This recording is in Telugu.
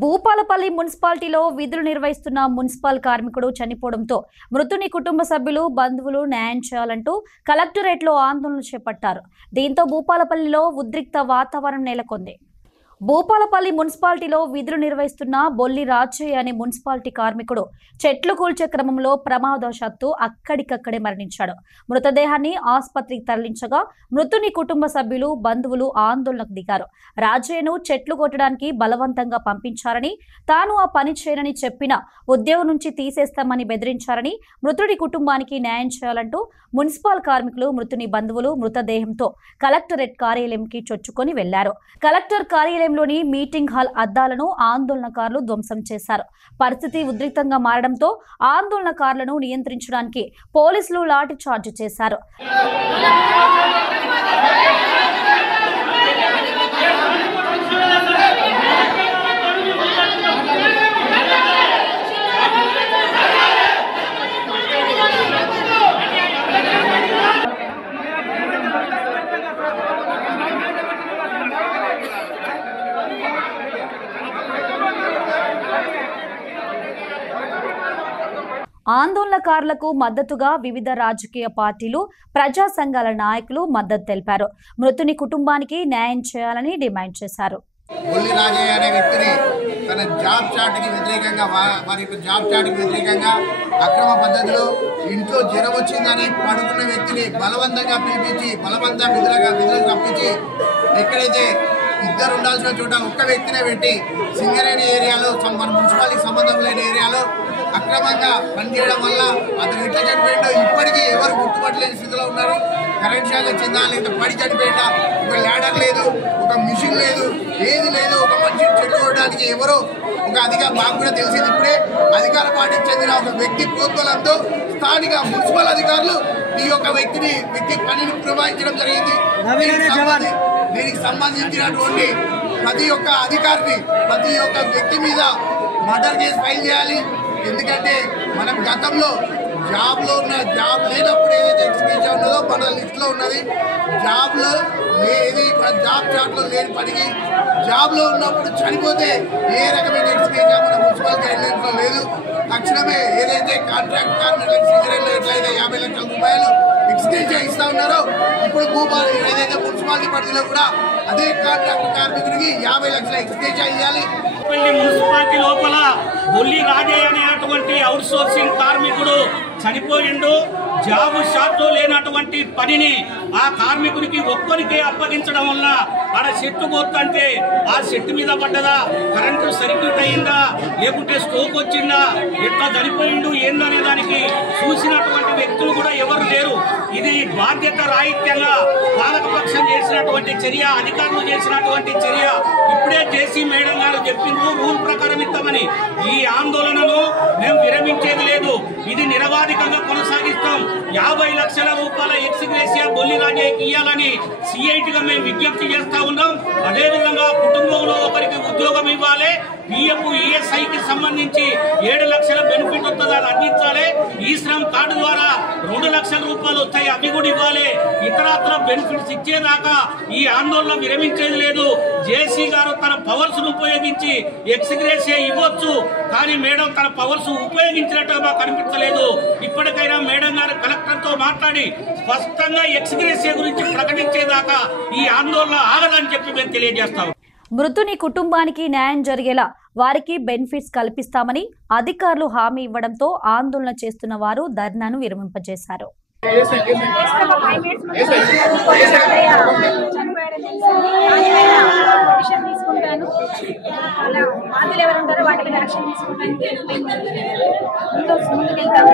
భూపాలపల్లి మున్సిపాలిటీలో విధులు నిర్వహిస్తున్న మున్సిపల్ కార్మికుడు చనిపోవడంతో మృతుని కుటుంబ సభ్యులు బంధువులు న్యాయం చేయాలంటూ కలెక్టరేట్లో ఆందోళన చేపట్టారు. దీంతో భూపాలపల్లిలో ఉద్రిక్త వాతావరణం నెలకొంది. భూపాలపల్లి మున్సిపాలిటీలో విధులు నిర్వహిస్తున్న బొల్లి రాజయ్య అనే మున్సిపాలిటీ కార్మికుడు చెట్లు కూల్చే క్రమంలో ప్రమాదవశాత్తు అక్కడికక్కడే మరణించాడు. మృతదేహాన్ని ఆసుపత్రికి తరలించగా మృతుని కుటుంబ సభ్యులు బంధువులు ఆందోళనకు దిగారు. రాజయ్యను చెట్లు కొట్టడానికి బలవంతంగా పంపించారని, తాను ఆ పని చేయనని చెప్పినా ఉద్యోగం నుంచి తీసేస్తామని బెదిరించారని, మృతుడి కుటుంబానికి న్యాయం చేయాలంటూ మున్సిపల్ కార్మికులు మృతుని బంధువులు మృతదేహంతో కలెక్టరేట్ కార్యాలయంకి చొచ్చుకొని వెళ్లారు. కలెక్టర్ కార్యాలయంలోని మీటింగ్ హాల్ అద్దాలను ఆందోళనకారులు ధ్వంసం చేశారు. పరిస్థితి ఉద్రిక్తంగా మారడంతో ఆందోళనకారులను నియంత్రించడానికి పోలీసులు లాఠీ చార్జ్ చేశారు. ఆందోళనకారులకు మద్దతుగా వివిధ రాజకీయ పార్టీలు, ప్రజా సంఘాల నాయకులు మద్దతు తెలిపారు. మృతుని కుటుంబానికి న్యాయం చేయాలని డిమాండ్ చేశారు. బొల్లి రాజయ్య అనే వ్యక్తిని తన జాబ్ చాట్కి వ్యతిరేకంగా అక్రమ పద్ధతిలో ఇంట్లో జ్వరం వచ్చిందని పడుకున్న వ్యక్తిని బలవంతంగా పిలిపించి విధులకు తప్పించి ఎక్కడైతే ఇద్దరు ఉండాల్సిన చోట ఒక్క వ్యక్తినే పెట్టి సింగరేణి ఏరియాలో మన మున్సిపాలిటీకి సంబంధం లేని ఏరియాలో అక్రమంగా పనిచేయడం వల్ల అతను ఎట్లా చనిపోయిండో ఇప్పటికీ ఎవరు గుర్తుపట్టలేని స్థితిలో ఉన్నారు. కరెంట్ షాక్ వచ్చిందా, లేదా పడి చనిపోయిందా, ఒక ల్యాడర్ లేదు, ఒక మిషన్ లేదు, ఏది లేదు. ఒక మనిషిని చెట్టుకోవడానికి ఎవరో మాకు కూడా తెలిసింది ఇప్పుడే అధికార పార్టీకి చెందిన ఒక వ్యక్తి ప్రోత్సాహంతో స్థానిక మున్సిపల్ అధికారులు ఈ యొక్క వ్యక్తి పనిని పురమాయించడం జరిగింది. దీనికి సంబంధించినటువంటి ప్రతి ఒక్క అధికారిని, ప్రతి ఒక్క వ్యక్తి మీద మర్డర్ కేసు ఫైల్ చేయాలి. ఎందుకంటే మనం గతంలో జాబ్ లేనప్పుడు ఏదైతే ఎక్స్పీరియన్స్ ఉన్నదో మన లిస్ట్లో ఉన్నది. జాబ్ చాట్లో లేని పనికి జాబ్లో ఉన్నప్పుడు చనిపోతే ఏ రకమైన ఎక్స్పీరియన్స్ మన మున్సిపల్ గైడ్లైన్స్లో లేదు. తక్షణమే ఏదైతే కాంట్రాక్ట్ కార్మికులకు సింగరేణిలో ఎట్లయితే 50 లక్షల రూపాయలు ఎక్స్పీరియన్స్ ఇస్తా ఉన్నారో ఇప్పుడు ఏదైతే మున్సిపాలిటీ పరిధిలో కూడా అదే కాంట్రాక్ట్ కార్మికుడికి 50 లక్షల ఎక్స్పీరియన్స్ ఇవ్వాలి. మున్సిపాలిటీ లోపల బొల్లి రాజయ్య అనేటువంటి అవుట్ సోర్సింగ్ కార్మికుడు చనిపోయిండు. జాబ్ షాట్లో లేనటువంటి పనిని ఆ కార్మికునికి ఒక్కరికే అప్పగించడం వల్ల ఆడ చెట్టు పోతుంటే ఆ చెట్టు మీద పడ్డదా, కరెంటు సర్క్యూట్ అయిందా, లేకుంటే స్ట్రోక్ వచ్చిందా, ఎట్లా చనిపోయిండు ఏందనే దానికి చూసినటువంటి వ్యక్తులు కూడా ఎవరు లేరు. ఇది బాధ్యత రాహిత్యంగా పాలకపక్షం చేసినటువంటి చర్య, అధికారులు చేసినటువంటి చర్య. ఇప్పుడే జేసీ మేడం గారు చెప్పిండ్రు రూల్ ప్రకారం ఇస్తామని. ఈ ఆందోళనను మేము విరమించేది లేదు, ఇది నిరవాధికంగా కొనసాగిస్తాం. 50 లక్షల రూపాయల ఎక్స్గ్రేషియా బొల్లి రాజయ్యకి ఇవ్వాలని సిఐటిగా మేము విజ్ఞప్తి చేస్తా ఉన్నాం. అదేవిధంగా కుటుంబంలో ఒకరికి ఉద్యోగం ఇవ్వాలి. పిఎఫ్ ఈఎస్ఐకి సంబంధించి 7 లక్షల బెనిఫిట్ వస్తుందా అందించాలి. ఈ శ్రమ్ కార్డు ద్వారా 2 లక్షల రూపాయలు వస్తాయి, అవి కూడా ఇవ్వాలి. ఇతరత్ర బెనిఫిట్స్ ఇచ్చేదాకా ఈ ఆందోళన విరమించేది లేదు. జేసీ గారు తన పవర్స్ ను ఉపయోగించి ఎక్స్గ్రేషియా ఇవ్వచ్చు, కానీ మేడం తన పవర్స్ ఉపయోగించినట్టుగా కనిపించలేదు. ఇప్పటికైనా మేడం గారు కలెక్టర్ తో మాట్లాడి స్పష్టంగా ఎక్స్గ్రేషియా గురించి ప్రకటించేదాకా ఈ ఆందోళన ఆగదని చెప్పి మేము తెలియజేస్తాం. మృతుని కుటుంబానికి న్యాయం జరిగేలా వారికి బెనిఫిట్స్ కల్పిస్తామని అధికారులు హామీ ఇవ్వడంతో ఆందోళన చేస్తున్న వారు ధర్నాను విరమింపజేశారు. బాధ్యులు ఎవరు ఉంటారో వాటి మీద యాక్షన్ తీసుకుంటానికి ముందుకెళ్తాము.